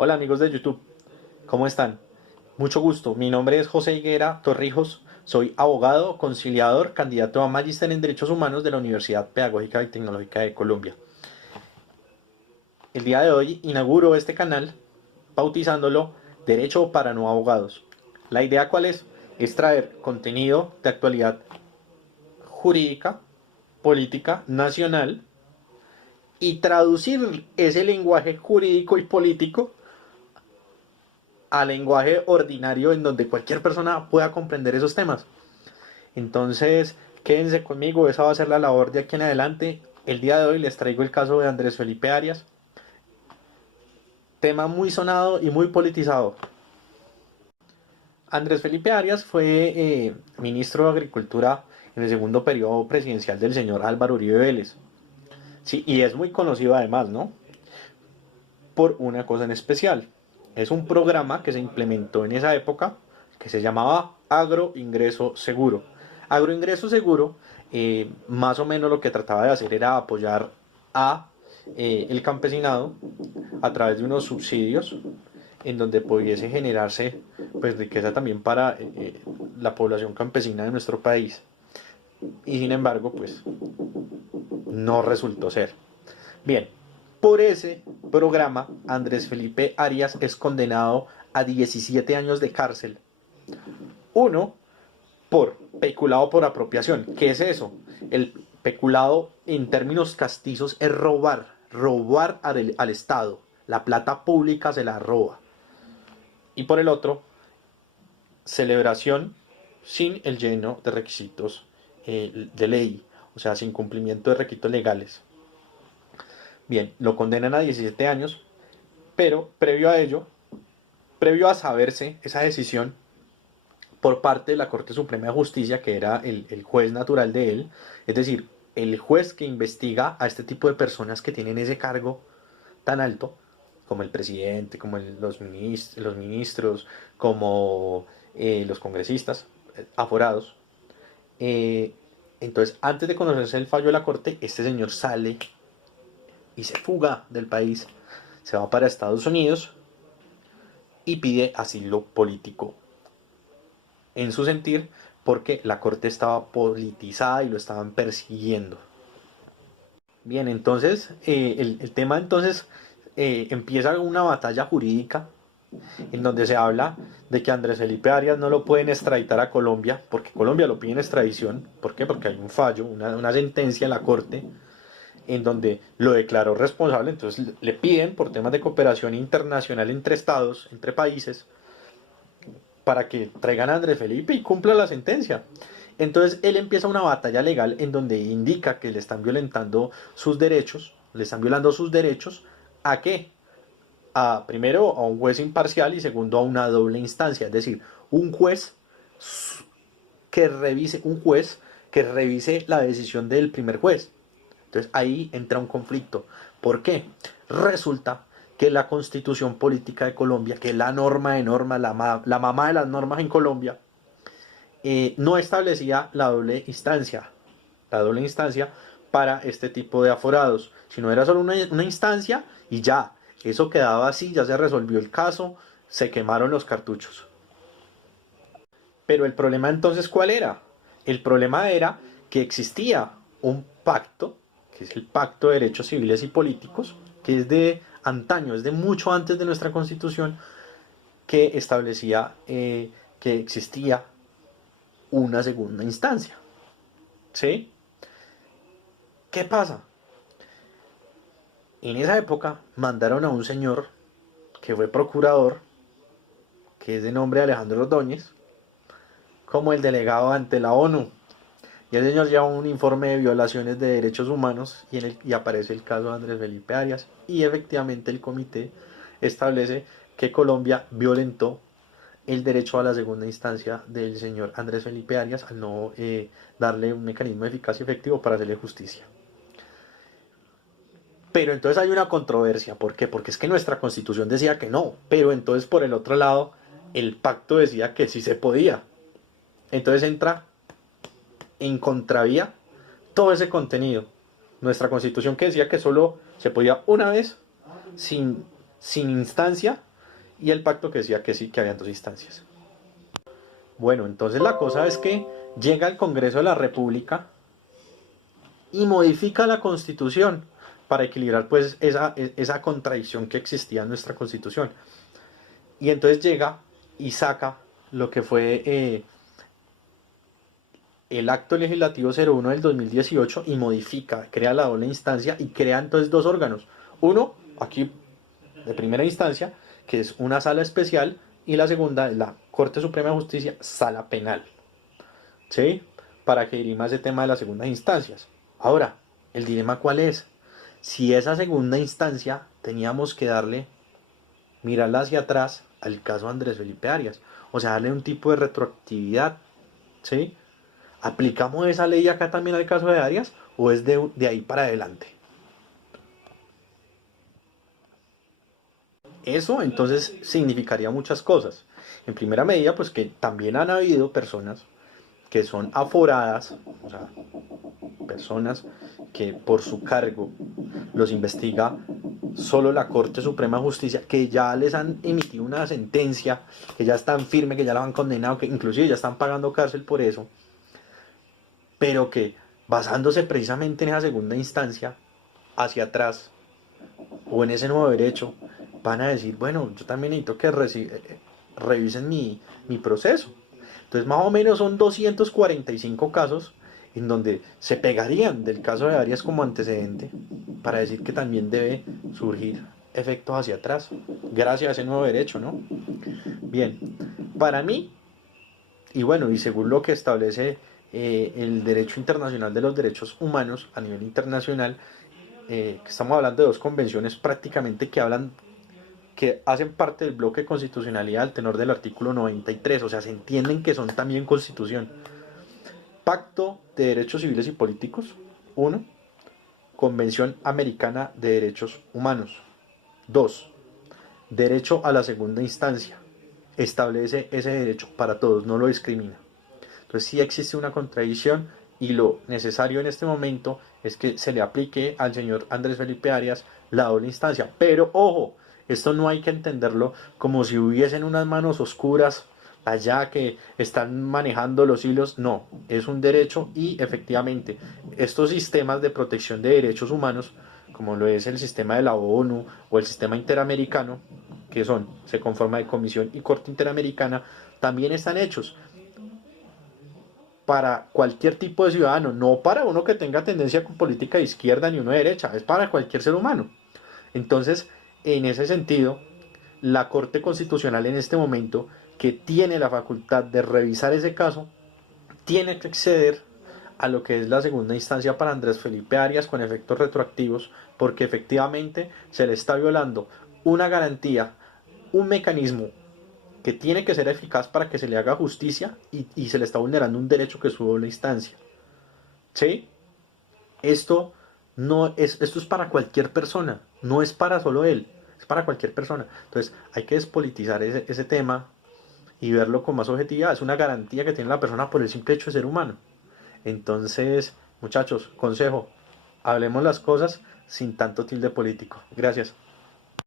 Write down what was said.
Hola amigos de YouTube, ¿cómo están? Mucho gusto, mi nombre es José Higuera Torrijos, soy abogado, conciliador, candidato a Magíster en Derechos Humanos de la Universidad Pedagógica y Tecnológica de Colombia. El día de hoy inauguro este canal bautizándolo Derecho para no abogados. ¿La idea cuál es? Es traer contenido de actualidad jurídica, política, nacional y traducir ese lenguaje jurídico y político a lenguaje ordinario en donde cualquier persona pueda comprender esos temas. Entonces, quédense conmigo, esa va a ser la labor de aquí en adelante. El día de hoy les traigo el caso de Andrés Felipe Arias, tema muy sonado y muy politizado. Andrés Felipe Arias fue ministro de Agricultura en el segundo periodo presidencial del señor Álvaro Uribe Vélez. Sí, y es muy conocido además, ¿no? Por una cosa en especial. Es un programa que se implementó en esa época que se llamaba Agroingreso Seguro. Agroingreso Seguro, más o menos lo que trataba de hacer era apoyar a el campesinado a través de unos subsidios en donde pudiese generarse pues riqueza también para la población campesina de nuestro país. Y sin embargo, pues no resultó ser. Bien, por ese programa, Andrés Felipe Arias es condenado a 17 años de cárcel. Uno, por peculado por apropiación. ¿Qué es eso? El peculado en términos castizos es robar al Estado. La plata pública se la roba. Y por el otro, celebración sin el lleno de requisitos de ley, o sea, sin cumplimiento de requisitos legales. Bien, lo condenan a 17 años, pero previo a ello, previo a saberse esa decisión por parte de la Corte Suprema de Justicia, que era el juez natural de él, es decir, el juez que investiga a este tipo de personas que tienen ese cargo tan alto, como el presidente, como los ministros, como los congresistas, aforados. Eh, entonces, antes de conocerse el fallo de la Corte, este señor sale y se fuga del país, se va para Estados Unidos y pide asilo político en su sentir porque la corte estaba politizada y lo estaban persiguiendo. Bien, entonces el tema entonces empieza una batalla jurídica en donde se habla de que Andrés Felipe Arias no lo pueden extraditar a Colombia porque Colombia lo pide en extradición. ¿Por qué? Porque hay un fallo, una sentencia en la corte en donde lo declaró responsable. Entonces le piden por temas de cooperación internacional entre estados, entre países, para que traigan a Andrés Felipe y cumpla la sentencia. Entonces él empieza una batalla legal en donde indica que le están violentando sus derechos, le están violando sus derechos. ¿A qué? A, primero a un juez imparcial y segundo a una doble instancia, es decir, un juez que revise la decisión del primer juez. Entonces ahí entra un conflicto. ¿Por qué? Resulta que la constitución política de Colombia, que es la norma de normas, la mamá de las normas en Colombia, no establecía la doble instancia para este tipo de aforados, sino era solo una instancia y ya, eso quedaba así, ya se resolvió el caso, se quemaron los cartuchos. Pero el problema entonces, ¿cuál era? El problema era que existía un pacto, que es el Pacto de Derechos Civiles y Políticos, que es de antaño, es de mucho antes de nuestra Constitución, que establecía que existía una segunda instancia. ¿Sí? ¿Qué pasa? En esa época mandaron a un señor que fue procurador, que es de nombre Alejandro Ordóñez, como el delegado ante la ONU. Y el señor lleva un informe de violaciones de derechos humanos y aparece el caso de Andrés Felipe Arias. Y efectivamente el comité establece que Colombia violentó el derecho a la segunda instancia del señor Andrés Felipe Arias al no darle un mecanismo eficaz y efectivo para hacerle justicia. Pero entonces hay una controversia. ¿Por qué? Porque es que nuestra constitución decía que no. Pero entonces por el otro lado, el pacto decía que sí se podía. Entonces entra en contravía todo ese contenido. Nuestra constitución que decía que solo se podía una vez, sin instancia, y el pacto que decía que sí, que habían dos instancias. Bueno, entonces la cosa es que llega el Congreso de la República y modifica la Constitución para equilibrar pues esa contradicción que existía en nuestra Constitución. Y entonces llega y saca lo que fue el acto legislativo 01 del 2018 y modifica, crea la doble instancia y crea entonces dos órganos. Uno, aquí de primera instancia, que es una sala especial, y la segunda es la Corte Suprema de Justicia, sala penal. ¿Sí? Para que dirima ese tema de las segundas instancias. Ahora, el dilema cuál es. Si esa segunda instancia teníamos que mirarla hacia atrás al caso Andrés Felipe Arias. O sea, darle un tipo de retroactividad. ¿Sí? ¿Aplicamos esa ley acá también al caso de Arias o es de ahí para adelante? Eso entonces significaría muchas cosas. En primera medida, pues que también han habido personas que son aforadas, o sea, personas que por su cargo los investiga solo la Corte Suprema de Justicia, que ya les han emitido una sentencia, que ya están firmes, que ya la han condenado, que inclusive ya están pagando cárcel por eso, pero que basándose precisamente en esa segunda instancia, hacia atrás, o en ese nuevo derecho, van a decir, bueno, yo también necesito que revisen mi proceso. Entonces más o menos son 245 casos en donde se pegarían del caso de Arias como antecedente para decir que también debe surgir efectos hacia atrás, gracias a ese nuevo derecho, ¿no? Bien, para mí, y bueno, y según lo que establece el derecho internacional de los derechos humanos a nivel internacional, que estamos hablando de dos convenciones prácticamente que hacen parte del bloque de constitucionalidad al tenor del artículo 93, o sea, se entienden que son también constitución. Pacto de Derechos Civiles y Políticos, 1. Convención Americana de Derechos Humanos, 2. Derecho a la segunda instancia, establece ese derecho para todos, no lo discrimina. Entonces sí existe una contradicción y lo necesario en este momento es que se le aplique al señor Andrés Felipe Arias la doble instancia. Pero ojo, esto no hay que entenderlo como si hubiesen unas manos oscuras allá que están manejando los hilos. No, es un derecho y efectivamente estos sistemas de protección de derechos humanos, como lo es el sistema de la ONU o el sistema interamericano, que se conforma de Comisión y Corte Interamericana, también están hechos para cualquier tipo de ciudadano, no para uno que tenga tendencia con política de izquierda ni uno de derecha, es para cualquier ser humano. Entonces, en ese sentido, la Corte Constitucional en este momento, que tiene la facultad de revisar ese caso, tiene que acceder a lo que es la segunda instancia para Andrés Felipe Arias con efectos retroactivos, porque efectivamente se le está violando una garantía, un mecanismo que tiene que ser eficaz para que se le haga justicia y se le está vulnerando un derecho que es su doble instancia. ¿Sí? Esto esto es para cualquier persona, no es para solo él, es para cualquier persona. Entonces hay que despolitizar ese tema y verlo con más objetividad. Es una garantía que tiene la persona por el simple hecho de ser humano. Entonces, muchachos, consejo, hablemos las cosas sin tanto tilde político. Gracias.